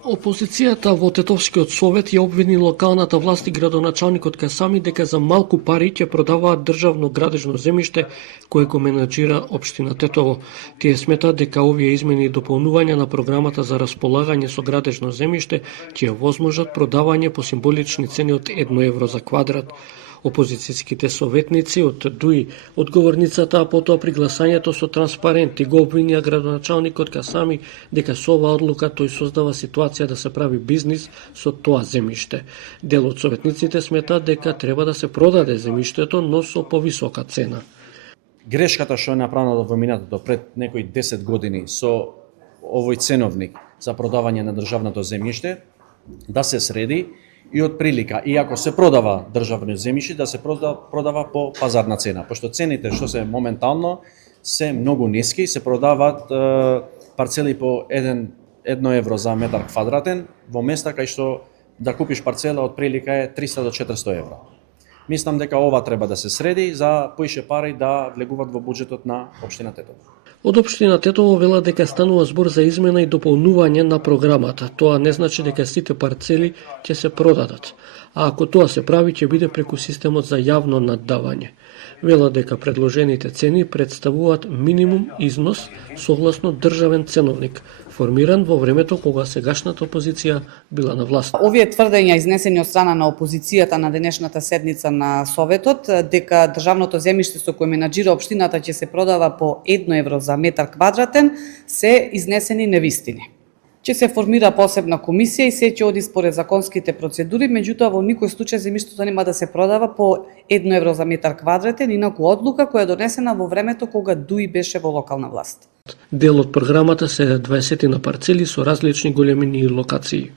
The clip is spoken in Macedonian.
Опозицијата во Тетовскиот совет ја обвини локалната власт и градоначалникот Касами дека за малку пари ќе продаваат државно градежно земјиште кое го менаџира општина Тетово. Тие сметаат дека овие измени и дополнувања на програмата за располагање со градежно земјиште ќе овозможат продавање по символични цени од 1 евро за квадрат. Опозицијските советници од ДУИ одговорницата, а потоа при гласањето со транспарент и го обвинија градоначалникот Касами дека со оваа одлука тој создава ситуација да се прави бизнис со тоа земјиште. Дел од советниците сметаат дека треба да се продаде земјиштето, но со повисока цена. Грешката што е направена во минатото пред некои 10 години со овој ценовник за продавање на државното земјиште да се среди и од прилика, иако се продава државно земјиште, да се продава по пазарна цена, пошто цените што се моментално се многу ниски, се продаваат парцели по 1 евро за метар квадратен, во места кај што да купиш парцела од прилика е 300 до 400 евро. Мислам дека ова треба да се среди за поише пари да влегуваат во буџетот на општина Тетово. Од општина Тетово велат дека станува збор за измена и дополнување на програмата. Тоа не значи дека сите парцели ќе се продадат, а ако тоа се прави ќе биде преку системот за јавно наддавање. Велат дека предложените цени представуваат минимум износ согласно државен ценовник, формиран во времето кога сегашната опозиција била на власт. Овие тврдења изнесени од страна на опозицијата на денешната седница на Советот дека државното земјиште со кое менаџира општината ќе се продава по 1 евро за метар квадратен се изнесени невистини. Ќе се формира посебна комисија и се ќе оди според законските процедури, меѓутоа во никој случај земјиштето нема да се продава по 1 евро за метар квадратен, инаку одлука која е донесена во времето кога ДУИ беше во локална власт. Дел од програмата се 20 на парцели со различни големини и локации.